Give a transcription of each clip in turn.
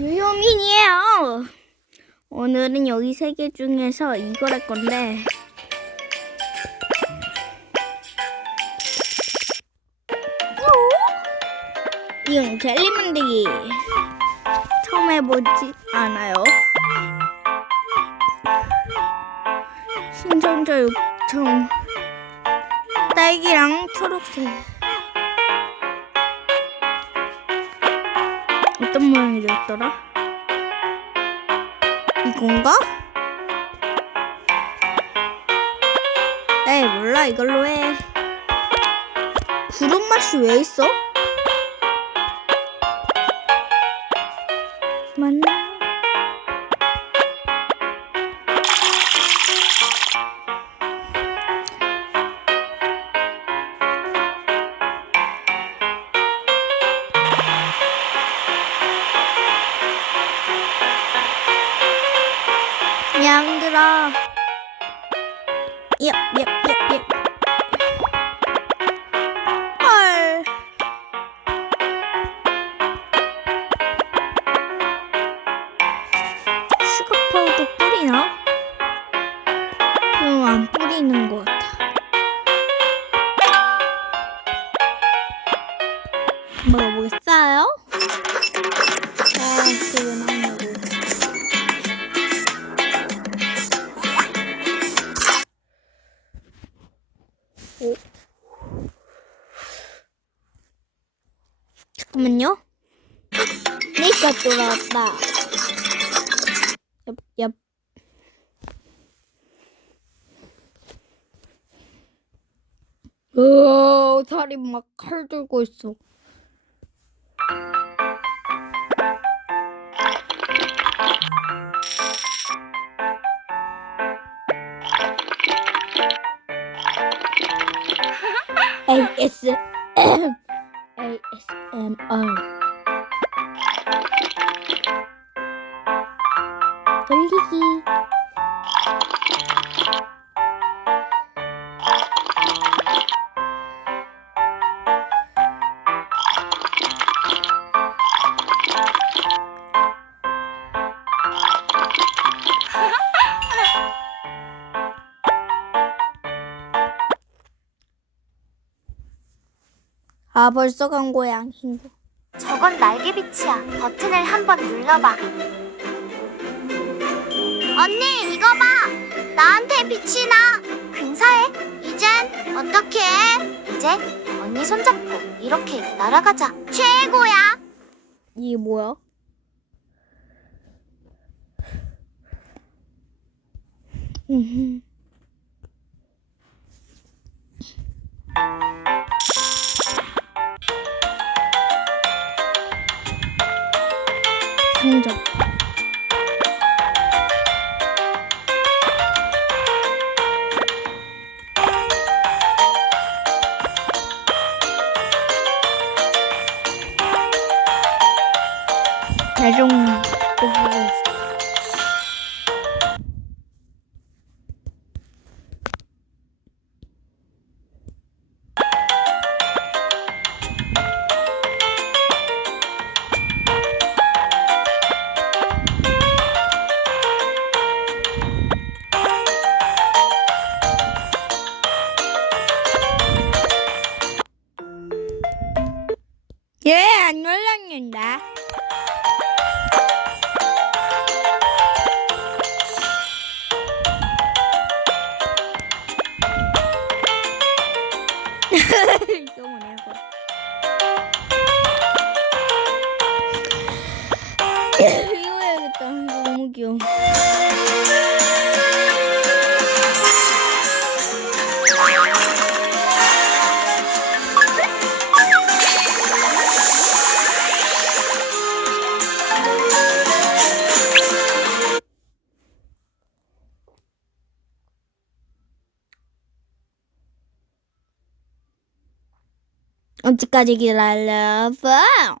유효민이에요. 오늘은 여기 세 개 중에서 이걸 할 건데. 이건 젤리 만들기. 처음 해보지 않아요. 신청자 요청. 딸기랑 초록색. 어떤 모양이 됐더라? 이건가? 에이 몰라 이걸로 해 구름 맛이 왜 있어? 양들아 얍얍 잠깐만요. 니가 돌아왔다. 엽, 엽. 으, 살이 막 칼 들고 있어. AS ASMR 돌리 아 벌써 간 거야 힘들 저건 날개빛이야. 버튼을 한번 눌러봐. 언니, 이거 봐. 나한테 빛이 나. 근사해. 이젠 어떻게 해? 이제 언니 손잡고 이렇게 날아가자. 최고야. 이게 뭐야? 음흠. 那种 이거 너무 귀여워. 언제까지 기다려봐?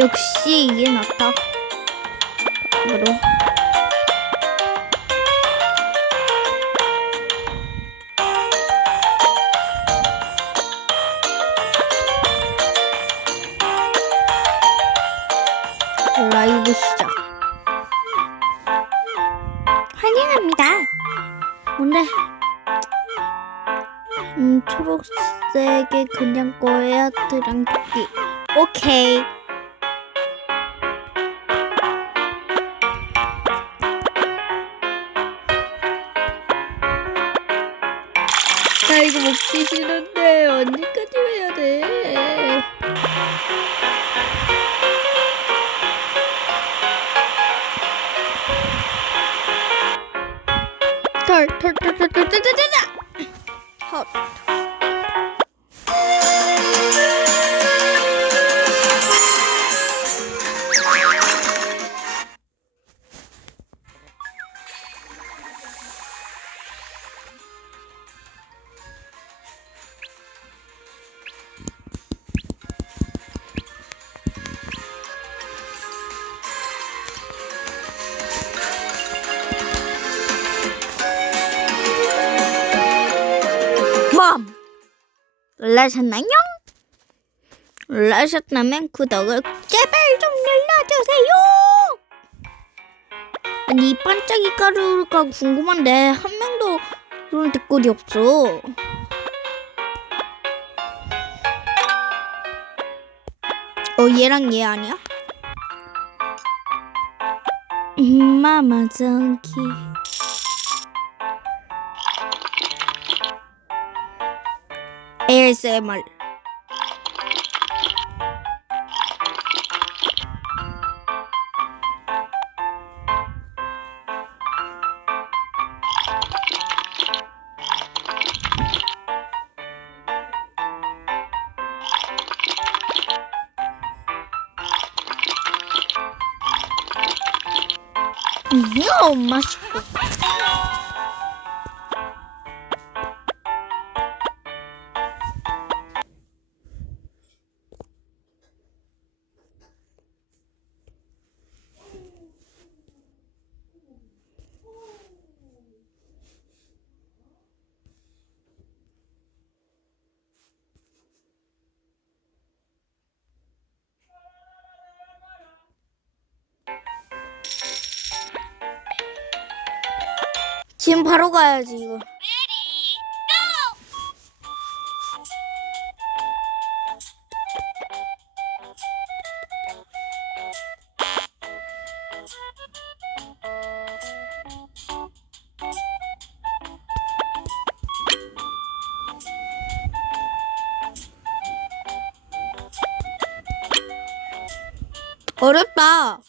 역시 이게 낫다. 바로. 라이브 시작. 환영합니다. 뭔데? 음, 초록색의 그냥 거야, 드랑 토끼. 오케이. 나 이거 먹기 싫은데 언제까지 해야 돼? 털, 털, 털, 털, 털, 털, 털, 털, 털. 놀라셨나요? 놀라셨다면 구독을 제발 좀 눌러주세요! 아니, 이 반짝이 가루가 궁금한데, 한 명도 그런 댓글이 없어. 어, 얘랑 얘 아니야? 음, 마마정키. ASMR. No, más 지금 바로 가야지 이거. 어렵다.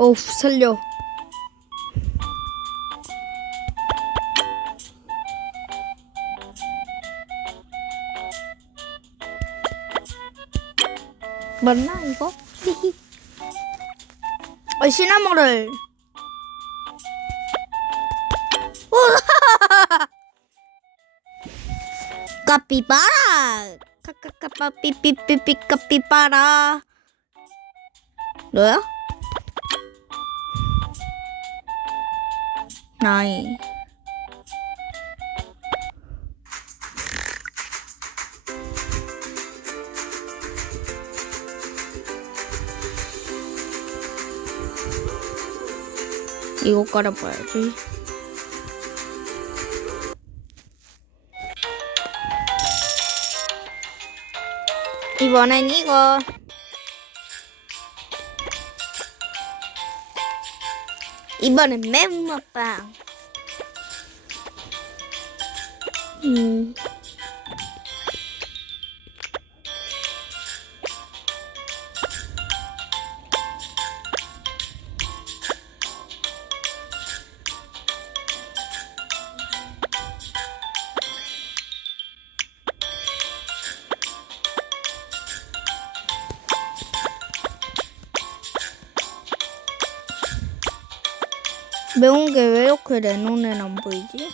어우 살려. 맞나 이거? 어 시나모를. 까피바라. 카카카빠 삐삐삐삐 까피바라. 너야? 나이. 이거 깔아봐야지. 이번엔 이거. 이번엔 매운맛빵. 음. 매운 게 왜 이렇게 내 눈엔 안 보이지?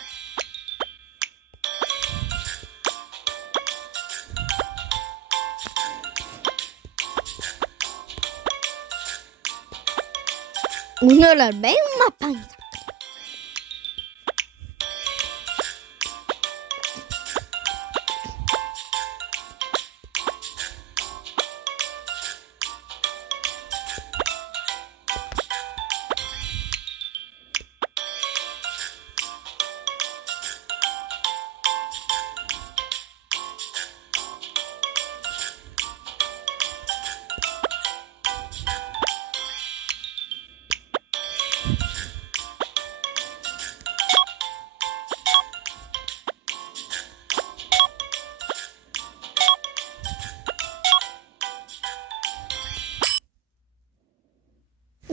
오늘은 매운맛 빵이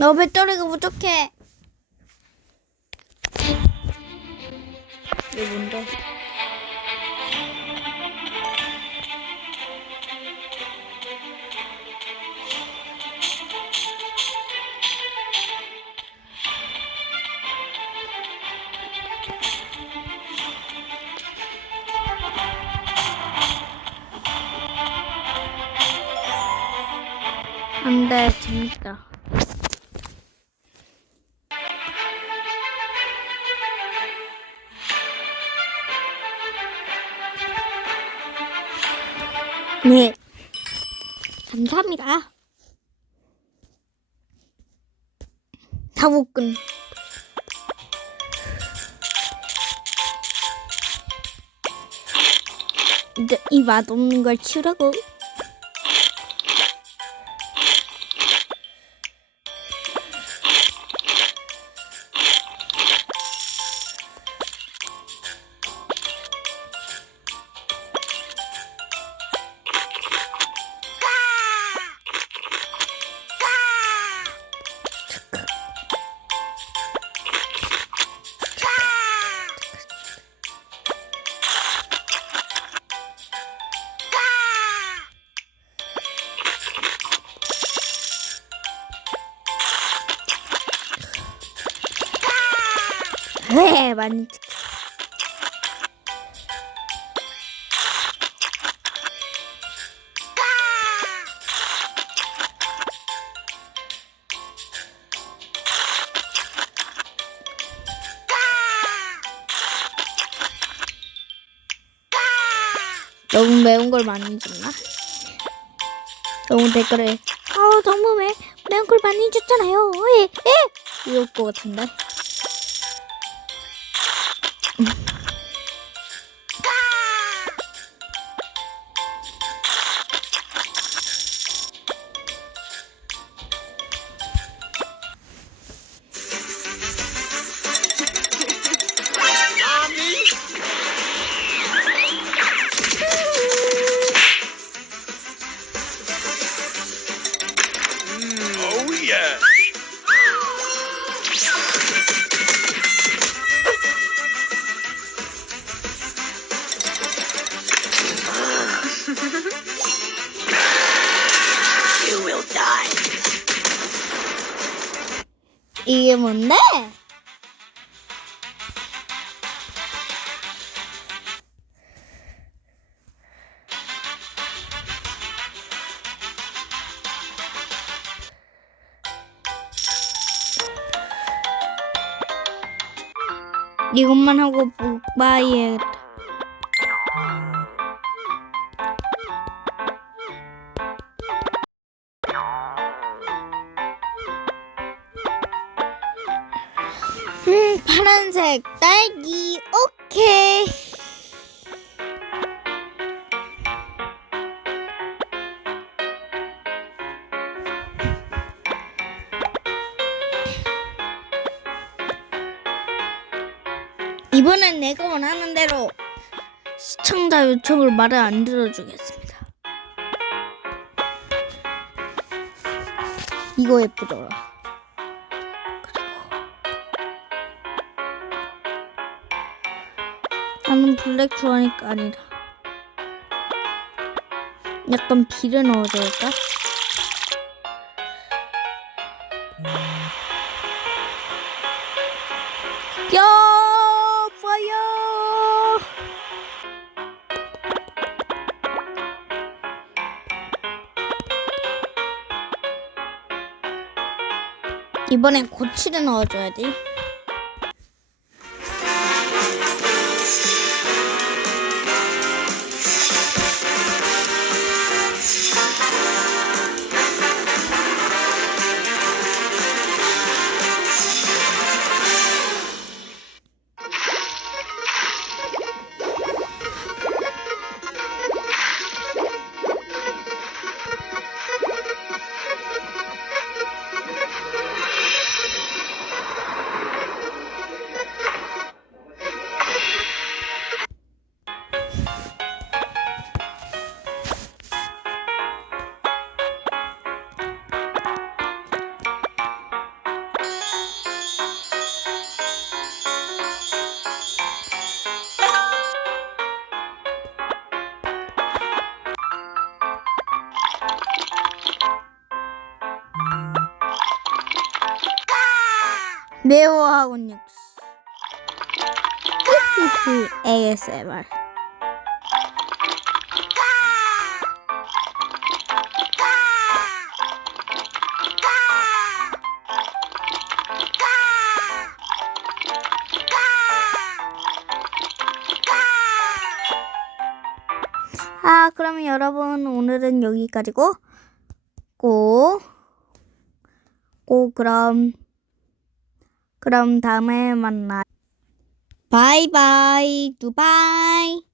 너 배터리가 부족해. 이게 뭔데? 안 돼, 재밌다. 네. 감사합니다. 사복근. 이 맛없는 걸 치우라고. 왜 많이 너무 매운 걸 많이 줬나? 너무 댓글에 아 너무 매, 매운 걸 많이 줬잖아요 에? 에? 이럴 것 같은데 이게 뭔데? 이것만 하고 바이 해야겠다. 음, 파란색 딸기 오케이. 이번엔 내가 원하는 대로 시청자 요청을 말을 안 들어주겠습니다. 이거 예쁘더라. 나는 블랙 좋아하니까 아니라 약간 비를 넣어줄까? 음. 야, 파이어! 이번엔 고치를 넣어줘야 돼. 매워하군 역시. ASMR. 아, 그러면 여러분 오늘은 여기까지고 꼭, 꼭 그럼 그럼 다음에 만나. 바이바이, 두바이.